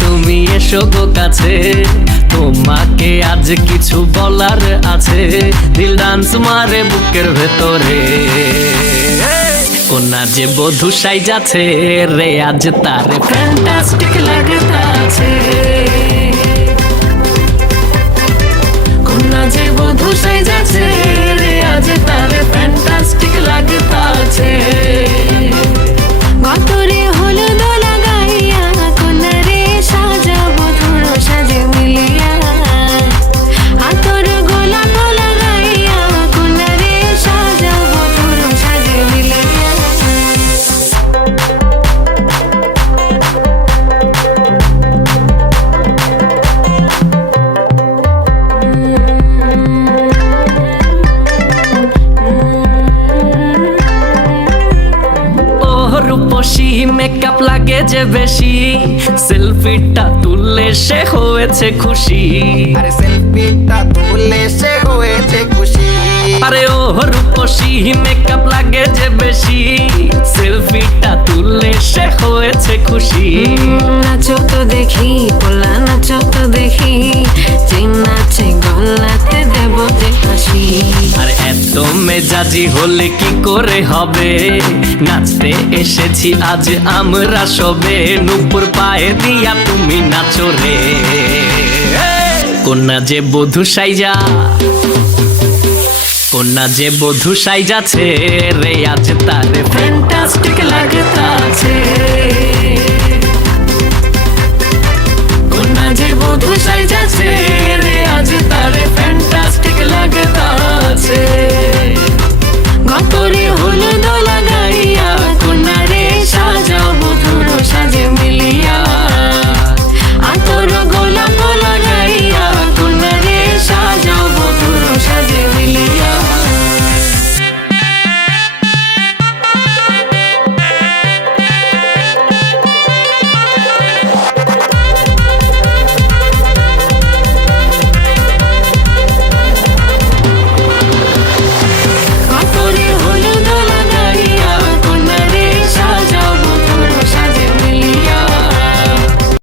তুমি এসো গো কাছে, তোমাকে আজ কিছু বলার আছে। দিল ডান্স মারে বুকের ভেতরে, কোনা যে বধূ সাইজাছে রে আজ তারে ফ্যান্টাস্টিক লাগতাছে। কোনা যে বধূ সাইজাছে রে আজ তারে ফ্যান্টাস্টিক লাগতাছে। গতরে হলুদ লাগাইয়া কোনারে সাজাবো ধুলো সাজে মিলিয়া, হাতর গোলাপ লাগাইয়া কোনারে সাজাবো ধুলো সাজে মিলিয়া। রূপসী মেকআপ লাগে যে বেশি, সেলফিটা তুললে সে হয়েছে খুশি। আরে সেলফিটা তুলে সে হয়েছে খুশি। আরে ও রূপসী মেকআপ লাগে যে বেশি, সেলফিটা তুললে সে হয়েছে খুশি। নাচো তো দেখি পোলা নাচো তো দেখি, যে নাচে গলাতে দেব যে হাসি। আর এত মেজাজি হলে কি করে হবে, নাচতে এসেছি আজ আমরা সবে। নুপুর পায়ে দিয়া তুমি নাচো রে, কোনা যে বধূ সাইজা, কোনা যে বধূ সাইজাছে রে আজ তারে ফ্যান্টাস্টিক লাগতাছে।